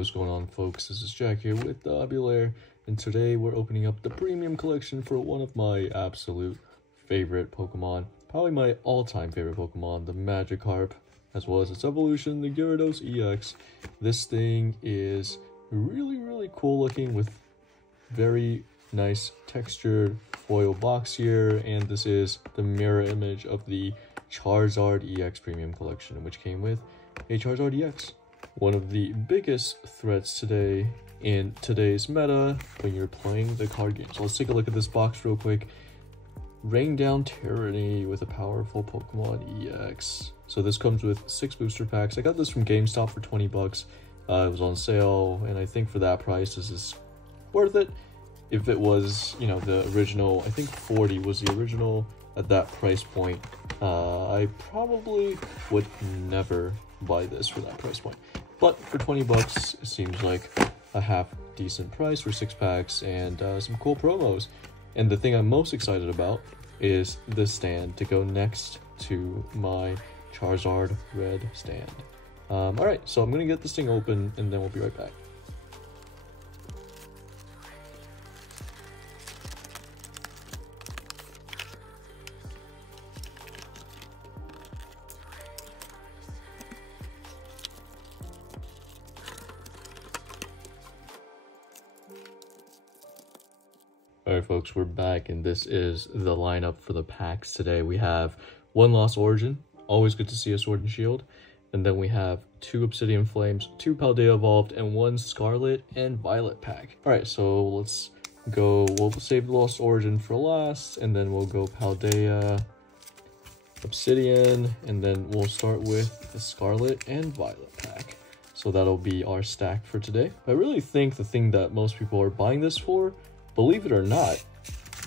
what's going on, folks? This is Jack here with Bulair, and today we're opening up the premium collection for one of my absolute favorite Pokemon, probably my all-time favorite Pokemon, the Magikarp, as well as its evolution, the Gyarados EX. This thing is really cool looking with very nice textured foil box here, and this is the mirror image of the Charizard EX premium collection, which came with a Charizard EX. One of the biggest threats today in today's meta when you're playing the card game. So let's take a look at this box real quick. Rain Down Tyranny with a powerful Pokemon EX. So this comes with 6 booster packs. I got this from GameStop for 20 bucks. It was on sale, and I think for that price this is worth it. If it was, you know, the original, I think 40 was the original at that price point, I probably would never buy this for that price point. But for 20 bucks, it seems like a half decent price for 6 packs and some cool promos. And the thing I'm most excited about is this stand to go next to my Charizard red stand. Alright, so I'm gonna get this thing open and then we'll be right back. Alright folks, we're back, and this is the lineup for the packs today. We have 1 Lost Origin, always good to see a Sword and Shield, and then we have 2 Obsidian Flames, 2 Paldea Evolved, and 1 Scarlet and Violet pack. Alright, so let's go, we'll save the Lost Origin for last, and then we'll go Paldea, Obsidian, and then we'll start with the Scarlet and Violet pack. So that'll be our stack for today. I really think the thing that most people are buying this for, believe it or not,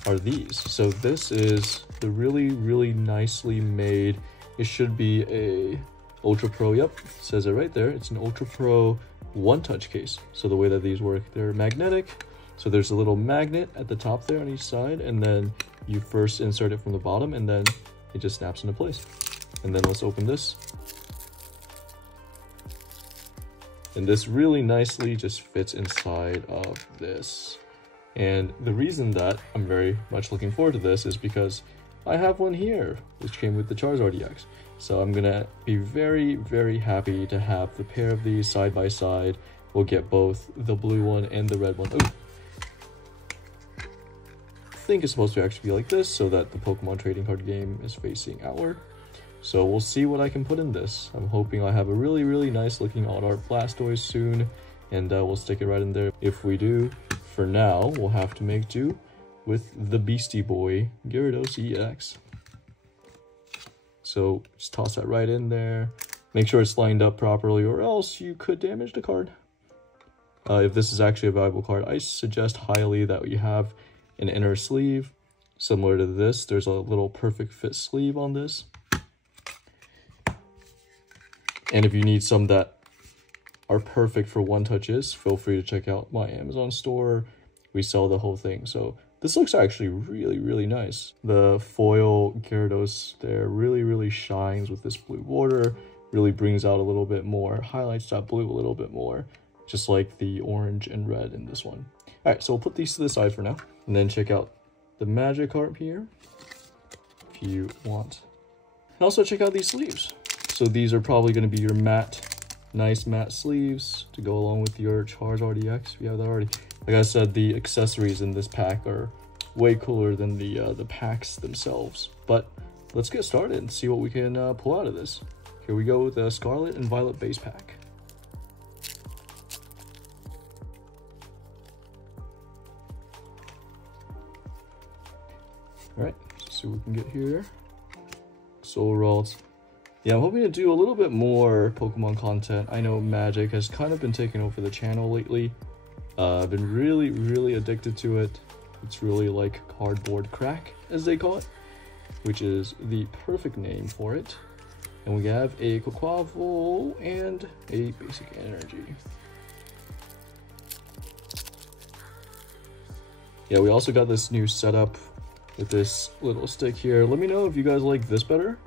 are these. So this is the really nicely made, it should be a Ultra Pro, yep, it says it right there. It's an Ultra Pro one-touch case. So the way that these work, they're magnetic. So there's a little magnet at the top there on each side, and then you first insert it from the bottom, and then it just snaps into place. And then let's open this. And this really nicely just fits inside of this. And the reason that I'm very much looking forward to this is because I have one here, which came with the Charizard EX. So I'm gonna be very happy to have the pair of these side by side. We'll get both the blue one and the red one. Ooh. I think it's supposed to actually be like this so that the Pokemon trading card game is facing outward. So we'll see what I can put in this. I'm hoping I have a really nice looking Alt Art Blastoise soon, and we'll stick it right in there. If we do, for now, we'll have to make do with the Beastie Boy Gyarados EX. So just toss that right in there. Make sure it's lined up properly, or else you could damage the card. If this is actually a valuable card, I suggest highly that you have an inner sleeve similar to this. There's a little perfect fit sleeve on this. And if you need some that are perfect for one touches, feel free to check out my Amazon store. We sell the whole thing. So this looks actually really nice. The foil Gyarados there really shines with this blue border, really brings out a little bit more, highlights that blue a little bit more, just like the orange and red in this one. All right, so we'll put these to the side for now, and then check out the Magikarp here if you want. And also check out these sleeves. So these are probably going to be your nice matte sleeves to go along with your Charizard EX. We have that already. Like I said, the accessories in this pack are way cooler than the packs themselves. But let's get started and see what we can pull out of this. Here we go with the Scarlet and Violet base pack. All right, let's see what we can get here. Solrolt. Yeah, I'm hoping to do a little bit more Pokemon content. I know Magic has kind of been taking over the channel lately. I've been really addicted to it. It's really like cardboard crack, as they call it, which is the perfect name for it. And we have a Quaquaval and a Basic Energy. Yeah, we also got this new setup with this little stick here. Let me know if you guys like this better,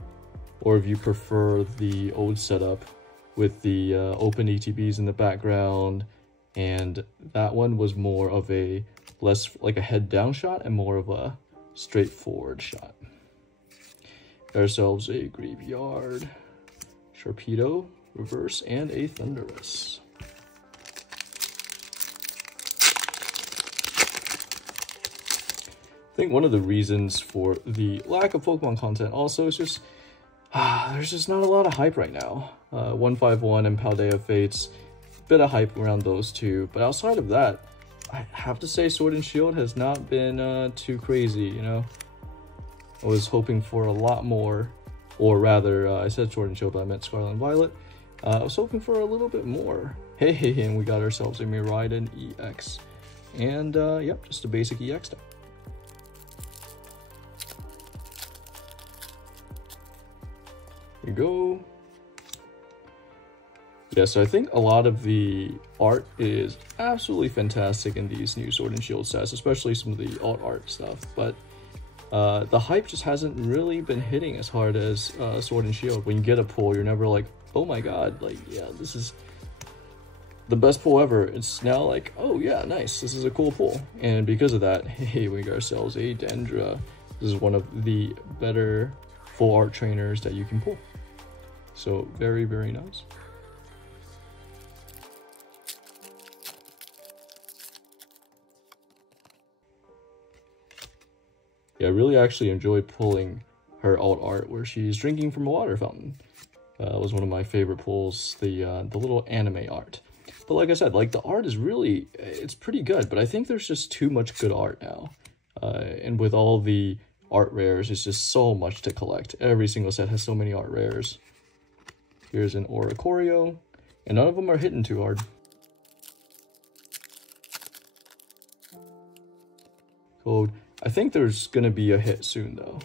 or if you prefer the old setup with the open ETBs in the background, and that one was more of a less like a head down shot and more of a straightforward shot. Got ourselves a Graveyard, Sharpedo, Reverse, and a Thundurus. I think one of the reasons for the lack of Pokemon content also is just there's just not a lot of hype right now. 151 and Paldea Fates, bit of hype around those two, but outside of that, I have to say Sword and Shield has not been too crazy, you know. I was hoping for a lot more, or rather, I said Sword and Shield, but I meant Scarlet and Violet. I was hoping for a little bit more. Hey, and we got ourselves a Miraidon EX. And, yep, just a basic EX deck. Here we go. Yeah, so I think a lot of the art is absolutely fantastic in these new Sword and Shield sets, especially some of the alt art stuff, but the hype just hasn't really been hitting as hard as Sword and Shield. When you get a pull, you're never like, oh my god, like, yeah, this is the best pull ever. It's now like, oh yeah, nice, this is a cool pull. And because of that, hey, we got ourselves a Dendra. This is one of the better full art trainers that you can pull. So very, very nice. Yeah, I really actually enjoyed pulling her alt art where she's drinking from a water fountain. It was one of my favorite pulls, the little anime art. But like I said, like the art is really, it's pretty good, but I think there's just too much good art now. And with all the art rares, it's just so much to collect. Every single set has so many art rares. Here's an Oricorio, and none of them are hitting too hard. Code. I think there's going to be a hit soon, though.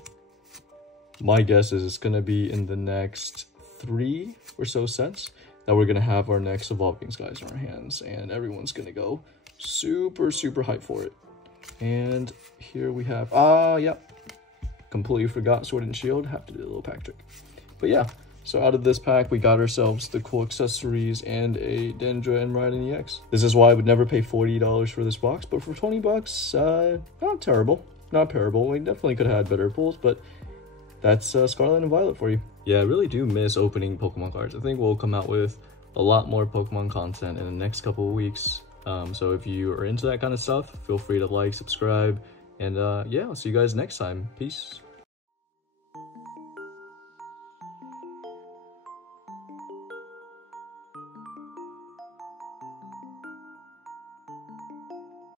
My guess is it's going to be in the next 3 or so sets that we're going to have our next Evolving Skies in our hands, and everyone's going to go super, super hyped for it. And here we have, yep, completely forgot Sword and Shield, have to do a little pack trick. But yeah, so out of this pack, we got ourselves the cool accessories and a Dendra and Miraidon EX. This is why I would never pay $40 for this box, but for 20 bucks, not terrible. Not terrible. We definitely could have had better pulls, but that's Scarlet and Violet for you. Yeah, I really do miss opening Pokemon cards. I think we'll come out with a lot more Pokemon content in the next couple of weeks. So if you are into that kind of stuff, feel free to like, subscribe, and yeah, I'll see you guys next time. Peace.